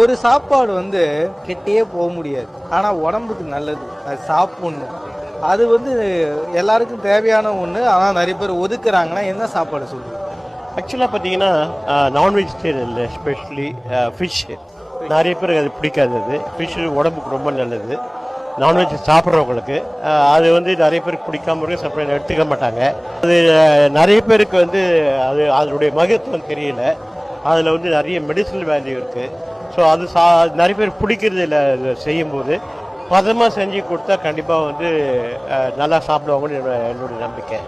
ஒரு சாப்பாடு வந்து கெட்டே போக முடியாது. ஆனா உடம்புக்கு நல்லது. அது சாப்பிடணும். அது வந்து எல்லாருக்கும் தேவையான ஒண்ணு. ஆனா நெறைய பேர் ஒதுக்குறாங்கன்னா, என்ன சாப்பாடு சொல்லுவீங்க? ஆக்சுவலாக பார்த்தீங்கன்னா நான் வெஜிடேரியனில் எஸ்பெஷலி ஃபிஷ்ஷு நிறைய பேருக்கு அது பிடிக்காது. அது ஃபிஷ்ஷு உடம்புக்கு ரொம்ப நல்லது. நான்வெஜ் சாப்பிட்றவங்களுக்கு அது வந்து நிறைய பேருக்கு பிடிக்காம இருக்கு, சப்போஸ் எடுத்துக்க மாட்டாங்க. அது நிறைய பேருக்கு வந்து அது அதனுடைய மகத்துவம் தெரியல. அதில் வந்து நிறைய மெடிசனல் வேல்யூ இருக்குது. ஸோ அது நிறைய பேர் பிடிக்கிறது இல்லை. செய்யும்போது பதமாக செஞ்சு கொடுத்தா கண்டிப்பாக வந்து நல்லா சாப்பிடுவாங்கன்னு என்னுடைய நம்பிக்கை.